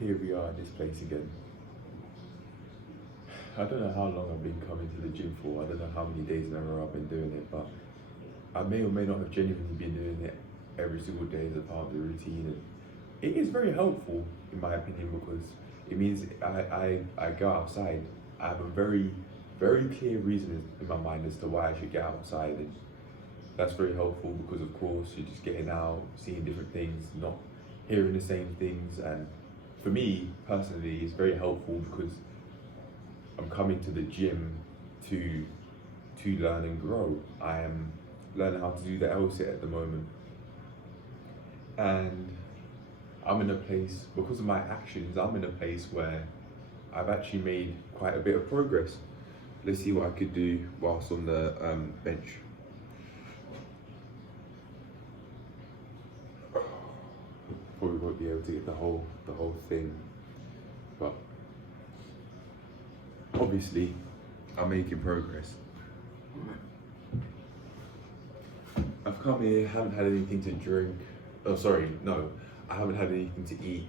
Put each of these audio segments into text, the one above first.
Here we are in this place again. I don't know how long I've been coming to the gym for. I don't know how many days in a row I've been doing it, but I may or may not have genuinely been doing it every single day as a part of the routine. And it is very helpful, in my opinion, because it means I go outside. I have a very clear reason in my mind as to why I should get outside. And that's very helpful because, of course, you're just getting out, seeing different things, not hearing the same things. And for me, personally, it's very helpful because I'm coming to the gym to learn and grow. I am learning how to do the L-sit at the moment. And I'm in a place, because of my actions, I'm in a place where I've actually made quite a bit of progress. Let's see what I could do whilst on the bench. Probably won't be able to get the whole thing, but obviously I'm making progress. I've come here, haven't had anything to drink. Oh, sorry, no, I haven't had anything to eat.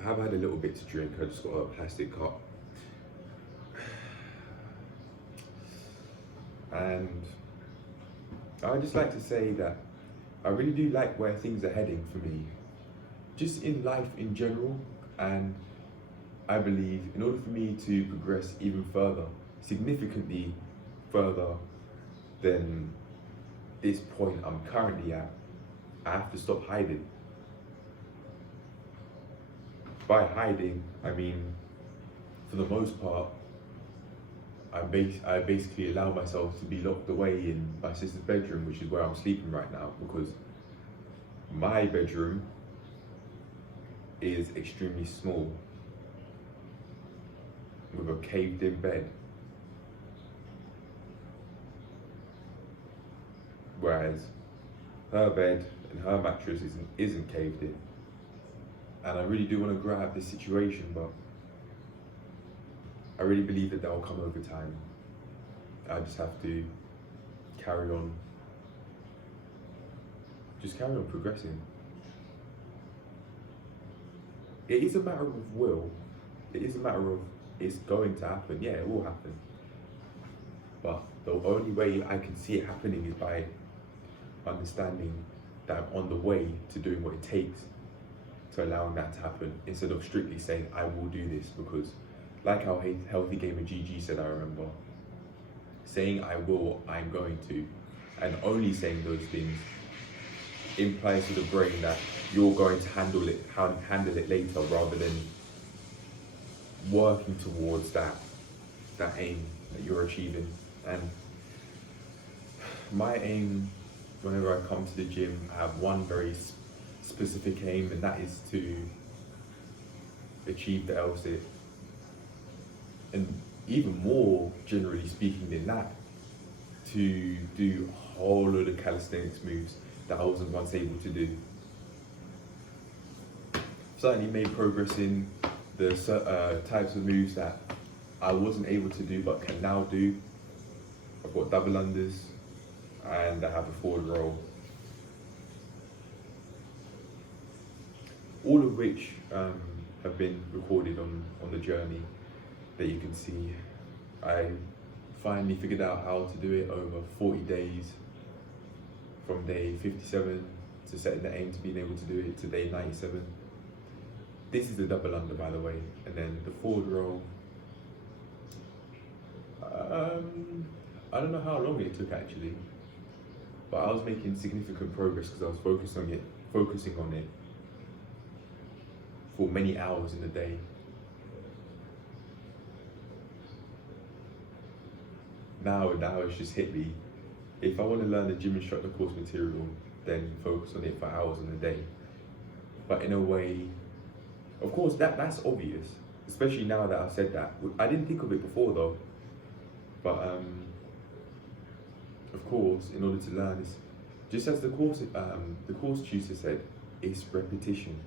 I have had a little bit to drink. I just got a plastic cup. And I just like to say that I really do like where things are heading for me, just in life in general. And I believe in order for me to progress even further, significantly further than this point I'm currently at, I have to stop hiding. By hiding, I mean, for the most part, I basically allow myself to be locked away in my sister's bedroom, which is where I'm sleeping right now, because my bedroom is extremely small with a caved in bed. Whereas her bed and her mattress isn't caved in. And I really do want to grab this situation, but I really believe that will come over time. I just have to carry on, progressing. It is a matter of will. It is a matter of it's going to happen. Yeah, it will happen. But the only way I can see it happening is by understanding that I'm on the way to doing what it takes to allowing that to happen, instead of strictly saying I will do this, because like how Healthy Gamer GG said, I remember, saying I will, I'm going to, and only saying those things implies to the brain that you're going to handle it later, rather than working towards that aim that you're achieving. And my aim, whenever I come to the gym, I have one very specific aim, and that is to achieve the L-sit. And even more generally speaking than that, to do a whole load of calisthenics moves that I wasn't once able to do. Certainly made progress in the types of moves that I wasn't able to do but can now do. I've got double unders and I have a forward roll. All of which have been recorded on the journey that you can see. I finally figured out how to do it over 40 days, from day 57 to setting the aim to being able to do it to day 97. This is the double under, by the way, and then the forward roll. I don't know how long it took actually, but I was making significant progress because I was focusing on it for many hours in the day. Now it's just hit me. If I want to learn the gym instructor course material, then focus on it for hours in a day. But in a way, of course, that's obvious, especially now that I've said that. I didn't think of it before though. But of course, in order to learn this, just as the course tutor said, it's repetition.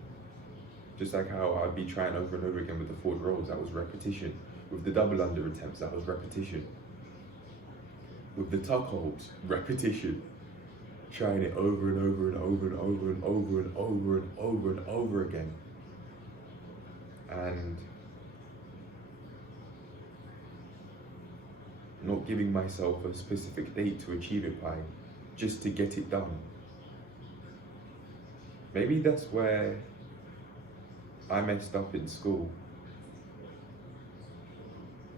Just like how I'd be trying over and over again with the forward rolls, that was repetition. With the double under attempts, that was repetition. With the tuck holds, repetition. Trying it over and over and over and over and over and over and over and over again. and not giving myself a specific date to achieve it by, just to get it done. Maybe that's where I messed up in school.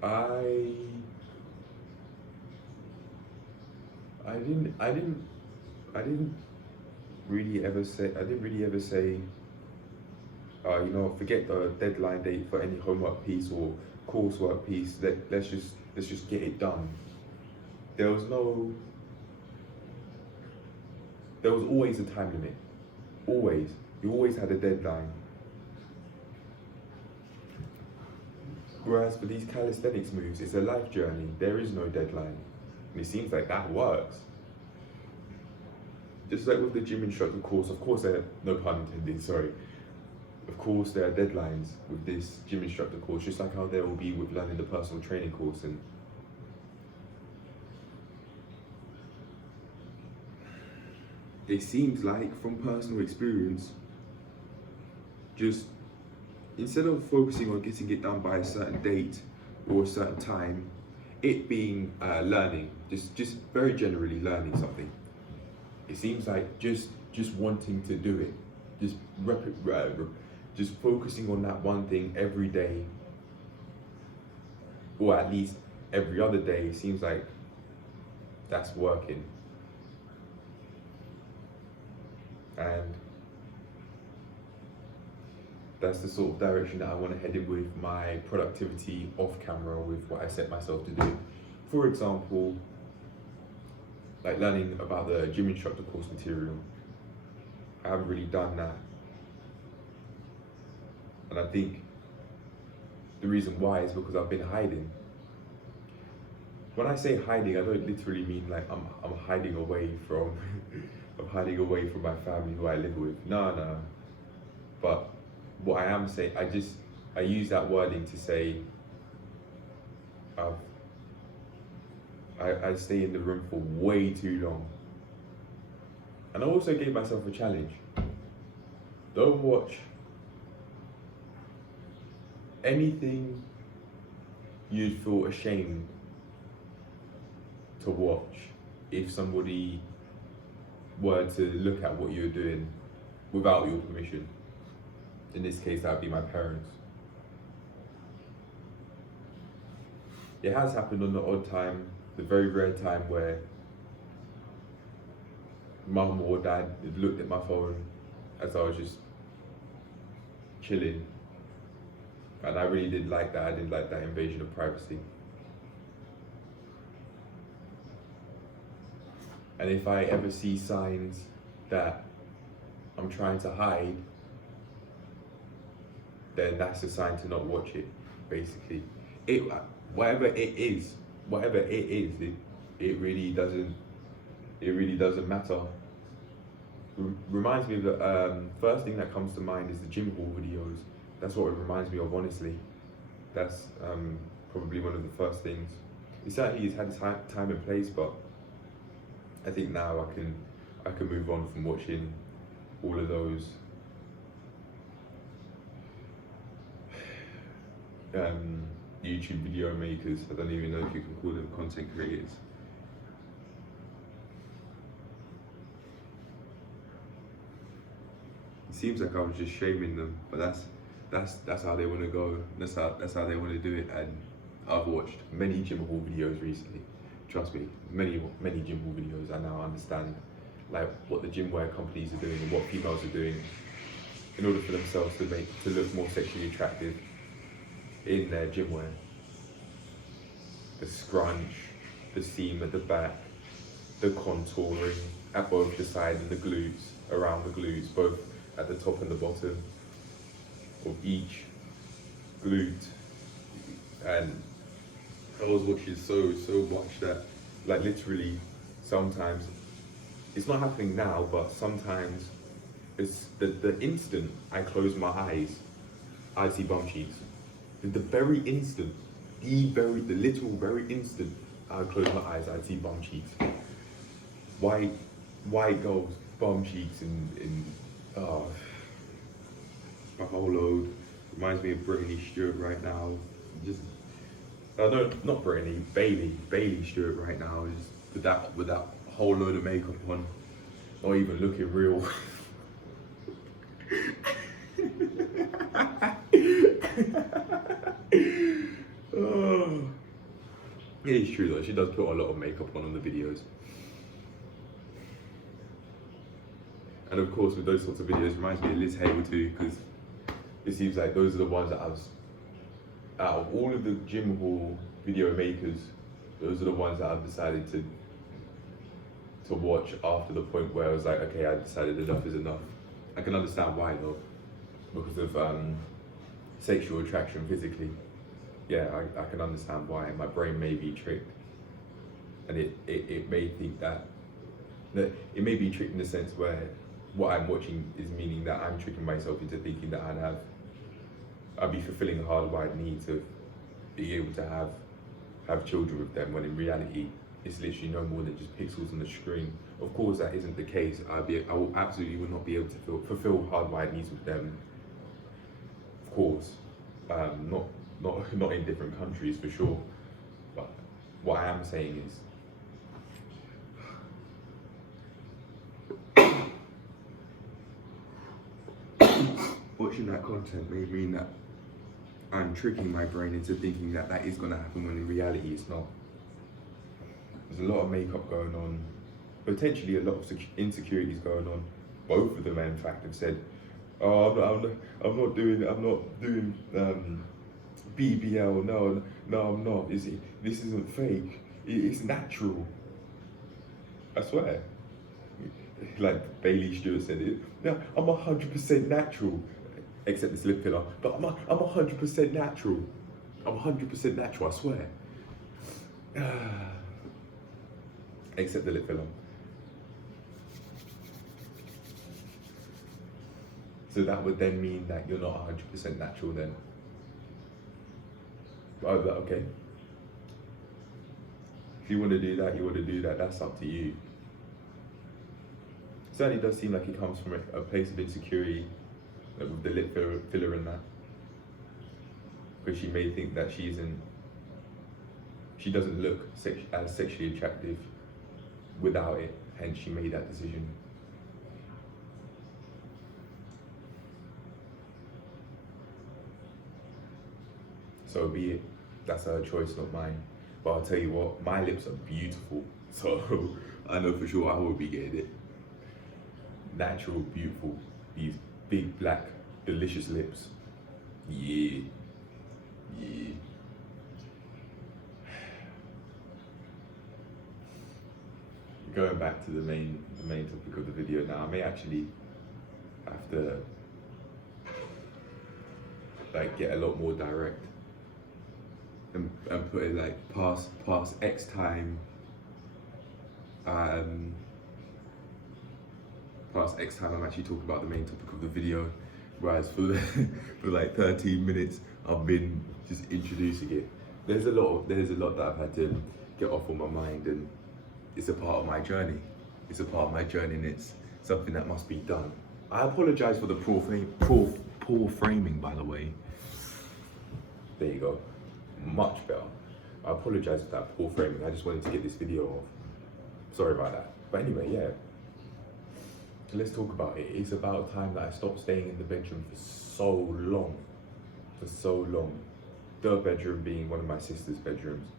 I didn't really ever say, forget the deadline date for any homework piece or coursework piece. Let's just get it done. There was always a time limit. Always. You always had a deadline. Whereas for these calisthenics moves, it's a life journey. There is no deadline. And it seems like that works. Just like with the gym instructor course, of course there, no pun intended, sorry. Of course there are deadlines with this gym instructor course, just like how there will be with learning the personal training course. And it seems like, from personal experience, just instead of focusing on getting it done by a certain date or a certain time, it being learning, just very generally learning something. It seems like just wanting to do it, just focusing on that one thing every day, or at least every other day. It seems like that's working. And that's the sort of direction that I want to head in with my productivity off camera, with what I set myself to do. For example, like learning about the gym instructor course material. I haven't really done that. And I think the reason why is because I've been hiding. When I say hiding, I don't literally mean like I'm hiding away from I'm hiding away from my family who I live with. No. But what I am saying, I use that wording to say I stay in the room for way too long. And I also gave myself a challenge. Don't watch anything you'd feel ashamed to watch if somebody were to look at what you're doing without your permission. In this case, that would be my parents. It has happened on the odd time, the very rare time where mum or dad had looked at my phone as I was just chilling. And I really did like that. I did like that invasion of privacy. And if I ever see signs that I'm trying to hide, then that's a sign to not watch it, basically. Whatever it is, it really doesn't matter. Reminds me of the first thing that comes to mind is the gym haul videos. That's what it reminds me of, honestly. That's probably one of the first things. It certainly has had its time and place, but I think now I can move on from watching all of those YouTube video makers. I don't even know if you can call them content creators. It seems like I was just shaming them, but that's how they want to go. That's how they want to do it. And I've watched many gym haul videos recently. Trust me, many gym haul videos. I now understand like what the gym wear companies are doing and what females are doing in order for themselves to look more sexually attractive in their gym wear. The scrunch, the seam at the back, the contouring at both the side and the glutes, around the glutes, both at the top and the bottom of each glute. And I was watching so much that, like, literally sometimes, it's not happening now, but sometimes it's the instant I close my eyes, I see bum cheeks. The very instant, the literal very instant I close my eyes, I see bum cheeks. White girls, bum cheeks, and a whole load, Reminds me of Brittany Stewart right now. Just no, not Brittany, Bailey Stewart right now. Just with that whole load of makeup on, not even looking real. Oh. It is true though, she does put a lot of makeup on the videos. And of course with those sorts of videos, reminds me of Liz Hale too, because it seems like those are the ones that out of all of the gym haul video makers, those are the ones that I've decided to watch after the point where I was like, okay, I decided enough is enough. I can understand why though, because of sexual attraction physically. Yeah, I can understand why. My brain may be tricked, and it may think that it may be tricked in the sense where what I'm watching is meaning that I'm tricking myself into thinking that I'd be fulfilling a hardwired need to be able to have children with them, when in reality it's literally no more than just pixels on the screen. Of course that isn't the case. I will absolutely would not be able to fulfill hardwired needs with them. Of course, not in different countries for sure. But what I am saying is, watching that content may mean that I'm tricking my brain into thinking that is going to happen, when in reality it's not. There's a lot of makeup going on, potentially a lot of insecurities going on. Both of them, in fact, have said, "Oh, I'm not doing BBL. No, I'm not. This isn't fake. It's natural." I swear. Like Bailey Stewart said it. No, I'm 100% natural, except this lip filler. But I'm 100% natural. I'm 100% natural. I swear. Except the lip filler. So that would then mean that you're not 100% natural then. Oh, okay. If you want to do that, that's up to you. Certainly does seem like it comes from a place of insecurity, like with the lip filler and that. Because she may think that she doesn't look as sexually attractive without it, hence she made that decision. So be it. That's her choice, not mine. But I'll tell you what, my lips are beautiful. So I know for sure I will be getting it. Natural, beautiful, these big, black, delicious lips. Yeah. Going back to the main topic of the video now, I may actually have to like get a lot more direct and put it like past X time, past X time I'm actually talking about the main topic of the video, whereas for like 13 minutes I've been just introducing it. There's a lot that I've had to get off on my mind, and it's a part of my journey. It's a part of my journey, and it's something that must be done. I apologize for the poor framing, by the way. There you go. Much better. I apologize for that poor framing. I just wanted to get this video off. Sorry about that. But anyway, yeah. Let's talk about it. It's about time that I stopped staying in the bedroom for so long. The bedroom being one of my sister's bedrooms.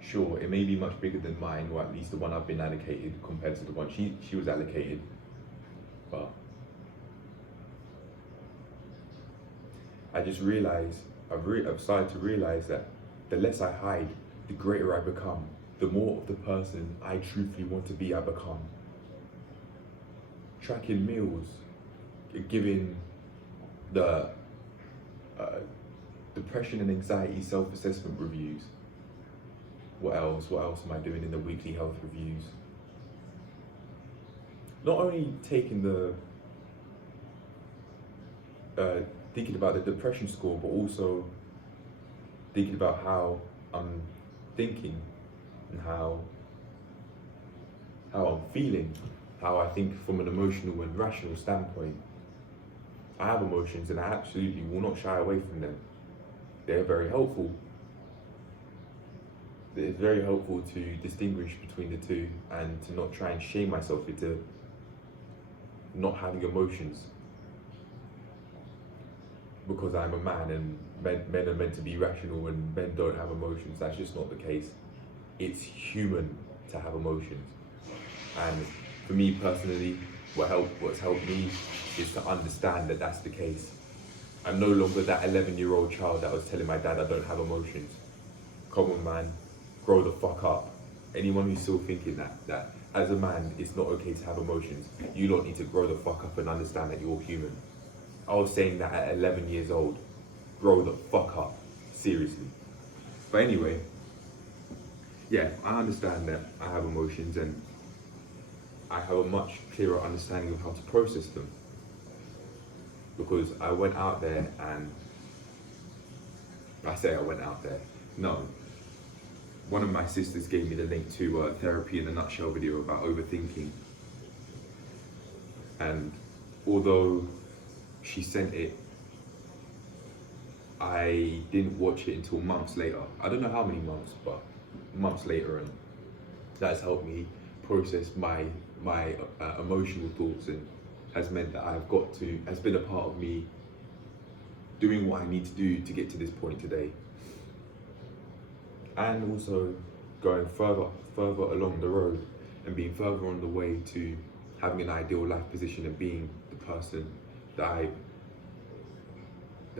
Sure, it may be much bigger than mine, or at least the one I've been allocated compared to the one she was allocated. But I just realized, I've started to realize that the less I hide, the greater I become. The more of the person I truthfully want to be, I become. Tracking meals, giving the depression and anxiety self-assessment reviews. What else am I doing in the weekly health reviews? Not only taking thinking about the depression score, but also thinking about how I'm thinking and how I'm feeling, how I think from an emotional and rational standpoint. I have emotions and I absolutely will not shy away from them. They're very helpful. It's very helpful to distinguish between the two and to not try and shame myself into not having emotions because I'm a man and men are meant to be rational and men don't have emotions. That's just not the case. It's human to have emotions. And for me personally, what's helped me is to understand that that's the case. I'm no longer that 11-year-old child that was telling my dad I don't have emotions. Come on, man, grow the fuck up. Anyone who's still thinking that as a man it's not okay to have emotions, you lot need to grow the fuck up and understand that you're human. I was saying that at 11 years old. Grow the fuck up, seriously. But anyway, yeah, I understand that I have emotions and I have a much clearer understanding of how to process them. Because I went out there and, I say I went out there, no. One of my sisters gave me the link to a Therapy in a Nutshell video about overthinking. And although she sent it, I didn't watch it until months later. I don't know how many months, but months later, and that's helped me process my emotional thoughts and has meant that has been a part of me doing what I need to do to get to this point today. And also going further along the road and being further on the way to having an ideal life position and being the person that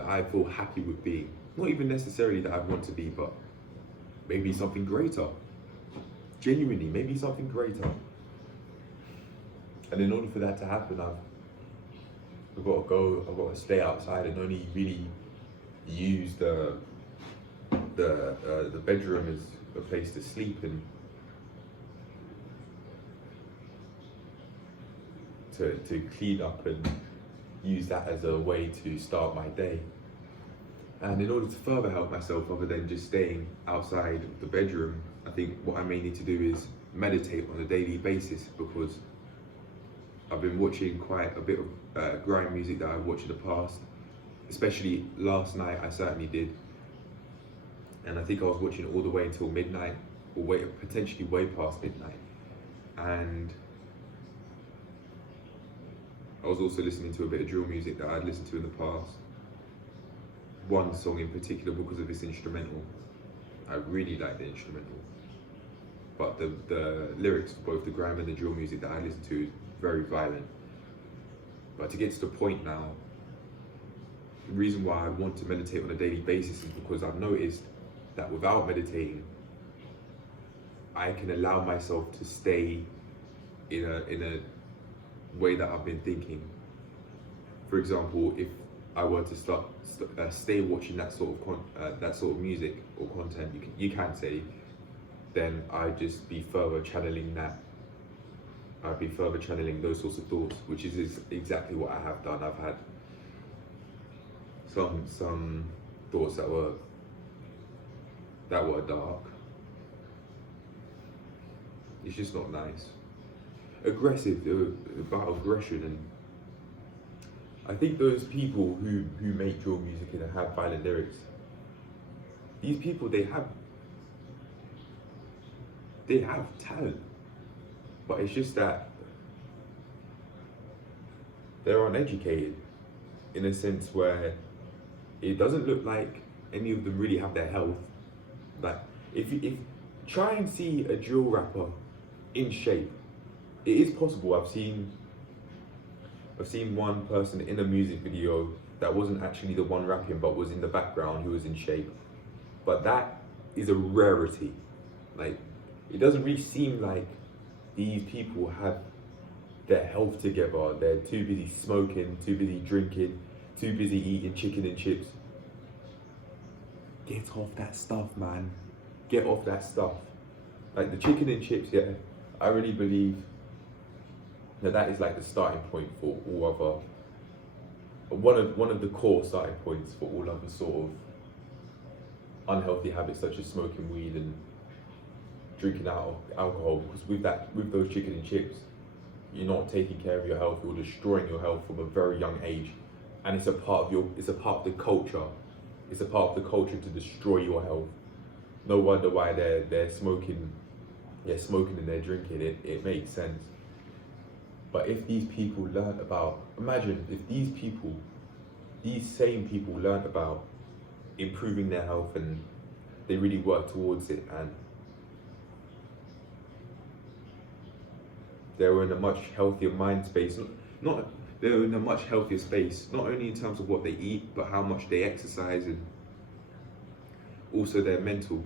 I feel happy with being. Not even necessarily that I want to be, but maybe something greater. Genuinely, maybe something greater. And in order for that to happen, I've got to stay outside and only really use the bedroom as a place to sleep and to clean up and use that as a way to start my day. And in order to further help myself, other than just staying outside of the bedroom, I think what I may need to do is meditate on a daily basis, because I've been watching quite a bit of grime music that I've watched in the past, especially last night I certainly did. And I think I was watching it all the way until midnight, or potentially way past midnight. And I was also listening to a bit of drill music that I'd listened to in the past. One song in particular because of its instrumental. I really like the instrumental. But the lyrics for both the grime and the drill music that I listened to is very violent. But to get to the point now, the reason why I want to meditate on a daily basis is because I've noticed that without meditating, I can allow myself to stay in a way that I've been thinking. For example, if I were to stay watching that sort of music or content, you can say, then I'd just be further channeling that. I'd be further channeling those sorts of thoughts, which is exactly what I have done. I've had some thoughts that were dark. It's just not nice. Aggressive, about aggression, and I think those people who make drill music and have violent lyrics, these people, they have talent, but it's just that they're uneducated in a sense where it doesn't look like any of them really have their health. Like if try and see a drill rapper in shape. It is possible. I've seen one person in a music video that wasn't actually the one rapping, but was in the background, who was in shape. But that is a rarity. Like, it doesn't really seem like these people have their health together. They're too busy smoking, too busy drinking, too busy eating chicken and chips. Get off that stuff, man. Get off that stuff. Like the chicken and chips, yeah, I really believe that is like the starting point for all other, one of the core starting points for all other sort of unhealthy habits, such as smoking weed and drinking alcohol. Because with those chicken and chips, you're not taking care of your health. You're destroying your health from a very young age. and it's a part of the culture. It's a part of the culture to destroy your health. No wonder why they're smoking, and they're drinking. It makes sense. But if these people learn about, imagine if these same people learn about improving their health and they really work towards it, and they were in a much healthier mind space. Not they were in a much healthier space, not only in terms of what they eat, but how much they exercise and also their mental.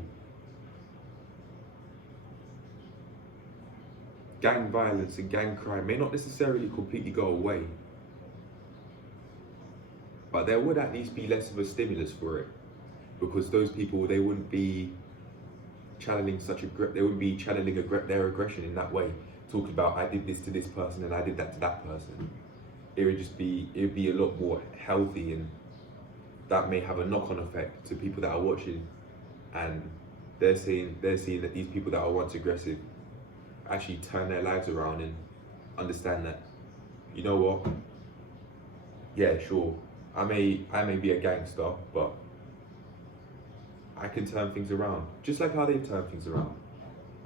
Gang violence and gang crime may not necessarily completely go away, but there would at least be less of a stimulus for it, because those people, they wouldn't be channeling their aggression in that way, talking about I did this to this person and I did that to that person. It would be a lot more healthy, and that may have a knock-on effect to people that are watching, and they're seeing that these people that are once aggressive actually turn their lives around and understand that, you know what, yeah, sure, I may be a gangster, but I can turn things around, just like how they turn things around.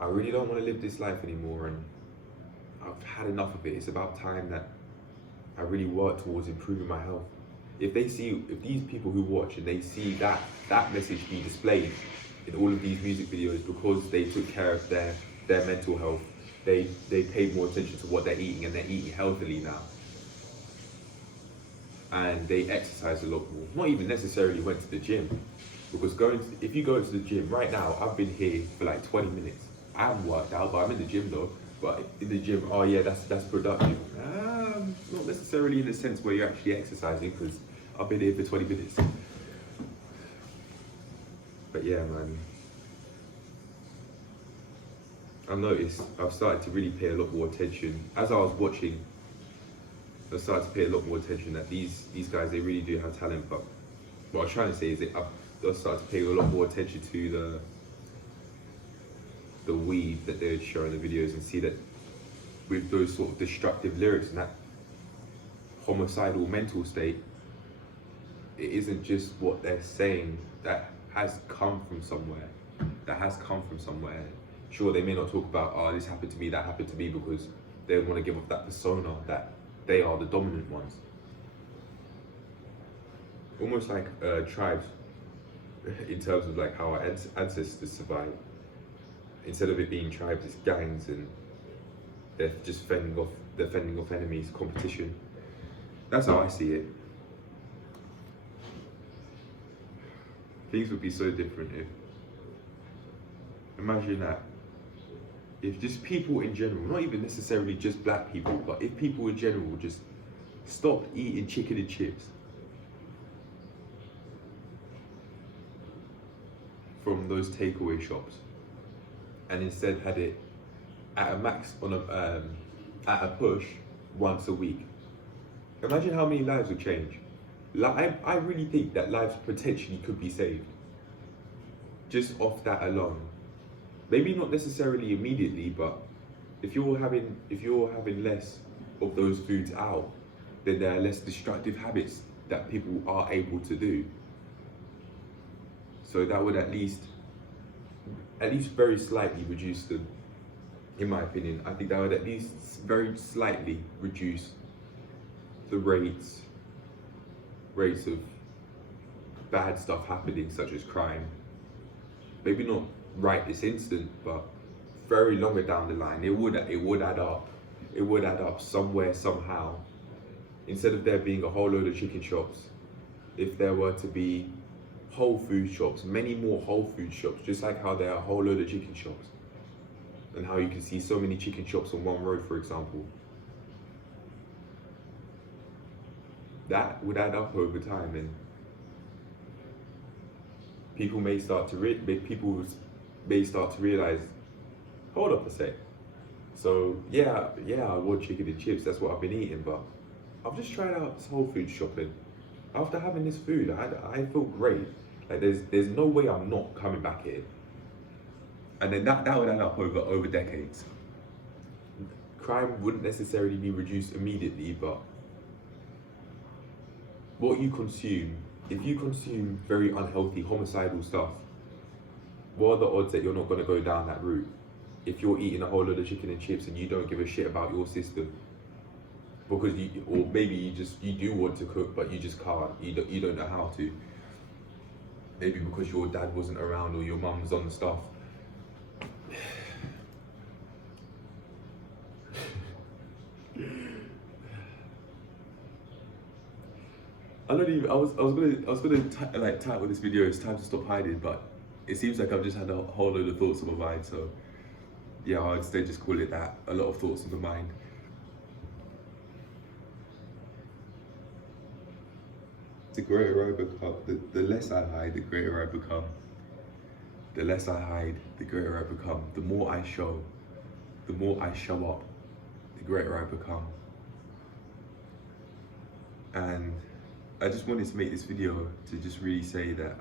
I really don't want to live this life anymore, and I've had enough of it. It's about time that I really work towards improving my health. If these people who watch and they see that message be displayed in all of these music videos because they took care of their mental health, they paid more attention to what they're eating, and they're eating healthily now, and they exercise a lot more. Not even necessarily went to the gym, because if you go to the gym right now, I've been here for like 20 minutes. I haven't worked out, but I'm in the gym though. But in the gym, oh yeah, that's productive. Not necessarily in the sense where you're actually exercising, because I've been here for 20 minutes. But yeah, man, I've noticed I've started to really pay a lot more attention. As I was watching, I started to pay a lot more attention that these guys, they really do have talent. But what I was trying to say is that I've started to pay a lot more attention to the weed that they're showing in the videos, and see that with those sort of destructive lyrics and that homicidal mental state, it isn't just what they're saying. That has come from somewhere. Sure, they may not talk about, oh, this happened to me, that happened to me, because they want to give off that persona that they are the dominant ones. Almost like tribes, in terms of like how our ancestors survived. Instead of it being tribes, it's gangs, and they're just fending off enemies, competition. That's how I see it. Things would be so different imagine that if just people in general, not even necessarily just black people, but if people in general just stopped eating chicken and chips from those takeaway shops, and instead had it at a max at a push once a week. Imagine how many lives would change. I really think that lives potentially could be saved just off that alone. Maybe not necessarily immediately, but if you're having less of those foods out, then there are less destructive habits that people are able to do. So that would at least very slightly reduce them, in my opinion. I think that would at least very slightly reduce the rates of bad stuff happening, such as crime. Maybe not right this instant, but very longer down the line, it would add up. It would add up somewhere, somehow. Instead of there being a whole load of chicken shops, if there were to be whole food shops, many more whole food shops, just like how there are a whole load of chicken shops, and how you can see so many chicken shops on one road, for example. That would add up over time, and people may start to realize, hold up a sec. So yeah, I want chicken and chips. That's what I've been eating, but I've just tried out this whole food shopping. After having this food, I feel great. Like there's no way I'm not coming back here. And then that would add up over decades. Crime wouldn't necessarily be reduced immediately, but what you consume, if you consume very unhealthy, homicidal stuff, what are the odds that you're not going to go down that route? If you're eating a whole lot of chicken and chips and you don't give a shit about your system, because you, or maybe you do want to cook, but you just can't. You don't know how to. Maybe because your dad wasn't around or your mum's on the stuff. I don't even. I was gonna like title this video "It's time to stop hiding," but it seems like I've just had a whole load of thoughts on my mind. So yeah, I'll instead just call it that. A lot of thoughts on the mind. The greater I become, the less I hide, the greater I become. The less I hide, the greater I become. The more I show up, the greater I become. And I just wanted to make this video to just really say that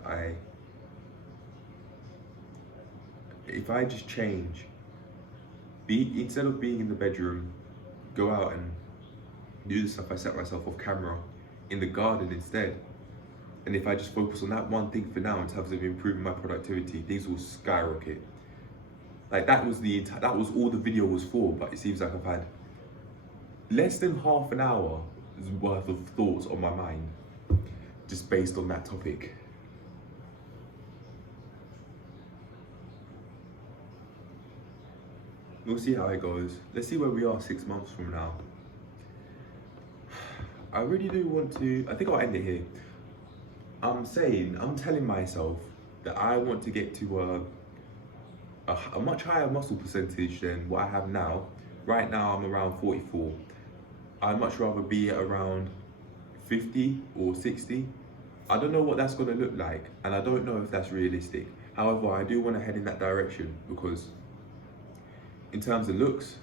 if I just change, instead of being in the bedroom, go out and do the stuff I set myself off camera in the garden instead. And if I just focus on that one thing for now in terms of improving my productivity, things will skyrocket. Like that was all the video was for, but it seems like I've had less than half an hour worth of thoughts on my mind just based on that topic. We'll see how it goes. Let's see where we are 6 months from now. I really do want to, I think I'll end it here. I'm telling myself that I want to get to a much higher muscle percentage than what I have now. Right now I'm around 44. I'd much rather be at around 50 or 60. I don't know what that's gonna look like, and I don't know if that's realistic. However, I do want to head in that direction because in terms of looks,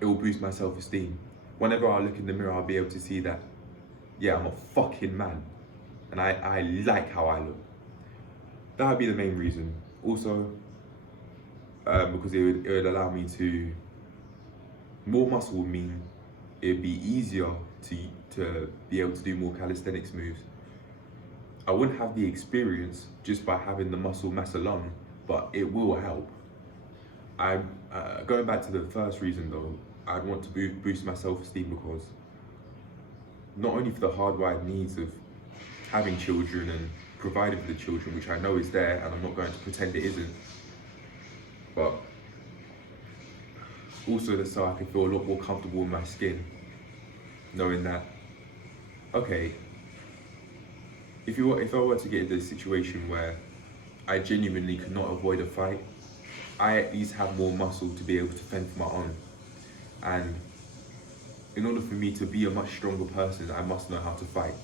it will boost my self-esteem. Whenever I look in the mirror, I'll be able to see that, yeah, I'm a fucking man. And I like how I look. That would be the main reason. Also, because it would allow me to, more muscle would mean it'd be easier to be able to do more calisthenics moves. I wouldn't have the experience just by having the muscle mass alone, but it will help. Going back to the first reason though, I'd want to boost my self-esteem because not only for the hardwired needs of having children and providing for the children, which I know is there and I'm not going to pretend it isn't, but also that so I can feel a lot more comfortable in my skin, knowing that, okay, if I were to get into a situation where I genuinely could not avoid a fight, I at least have more muscle to be able to fend for my own. And in order for me to be a much stronger person, I must know how to fight.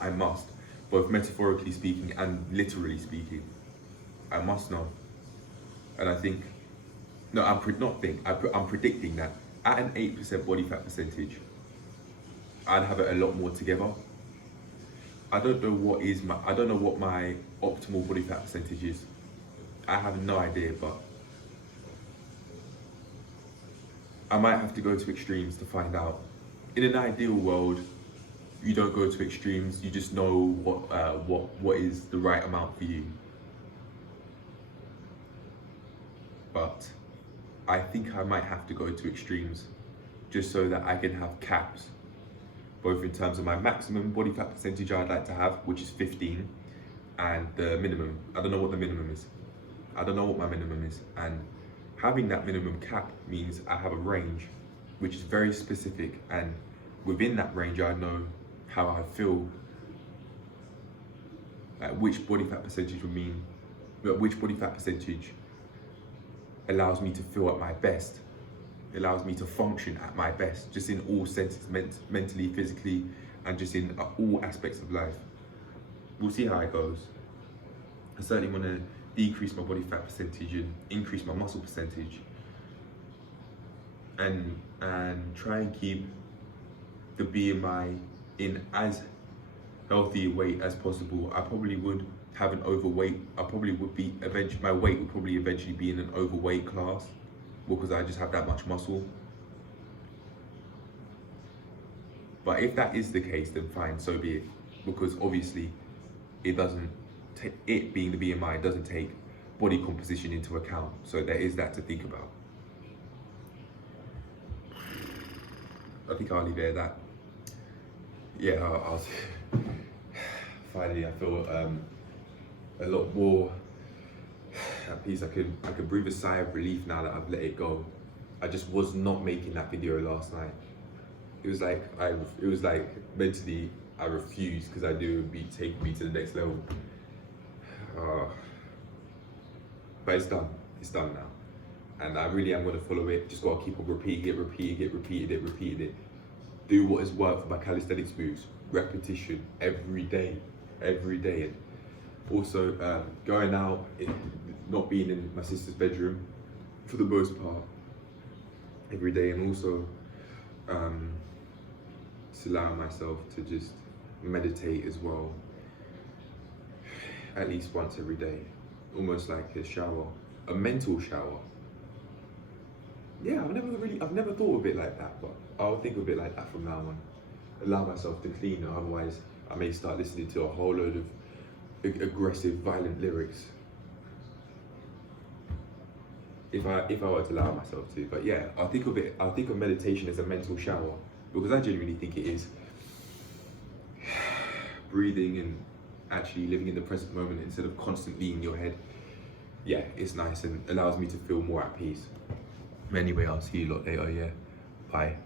I must, both metaphorically speaking and literally speaking. I must know. And I think, no, I'm predicting that at an 8% body fat percentage, I'd have it a lot more together. I don't know what my optimal body fat percentage is. I have no idea, but I might have to go to extremes to find out. In an ideal world, you don't go to extremes, you just know what is the right amount for you. But I think I might have to go to extremes just so that I can have caps, both in terms of my maximum body fat percentage I'd like to have, which is 15, and the minimum. I don't know what the minimum is. I don't know what my minimum is. And having that minimum cap means I have a range, which is very specific, and within that range I know how I feel, which body fat percentage which body fat percentage allows me to feel at my best, allows me to function at my best, just in all senses, mentally, physically, and just in all aspects of life. We'll see how it goes. I certainly want to decrease my body fat percentage and increase my muscle percentage, and try and keep the BMI in as healthy a weight as possible. I probably would have an overweight. My weight would probably eventually be in an overweight class because I just have that much muscle. But if that is the case, then fine, so be it. Because obviously, it doesn't, it being the BMI doesn't take body composition into account. So there is that to think about. I think I'll leave it at that. Yeah, I'll finally I feel a lot more at peace. I could breathe a sigh of relief now that I've let it go. I just was not making that video last night. It was like mentally I refused, because I knew it would be taking me to the next level. But it's done. It's done now, and I really am going to follow it. Just got to keep on repeating it. Do what has worked for my calisthenics moves. Repetition every day. And also going out, not being in my sister's bedroom for the most part every day, and also just allowing myself to just meditate as well, at least once every day, almost like a shower, a mental shower. Yeah, I've never thought of it like that, but I'll think of it like that from now on. Allow myself to clean, otherwise I may start listening to a whole load of aggressive, violent lyrics. If I were to allow myself to. But yeah, I'll think of meditation as a mental shower, because I genuinely think it is. Breathing and actually living in the present moment instead of constantly in your head. Yeah, it's nice and allows me to feel more at peace. Anyway, I'll see you lot later, yeah. Bye.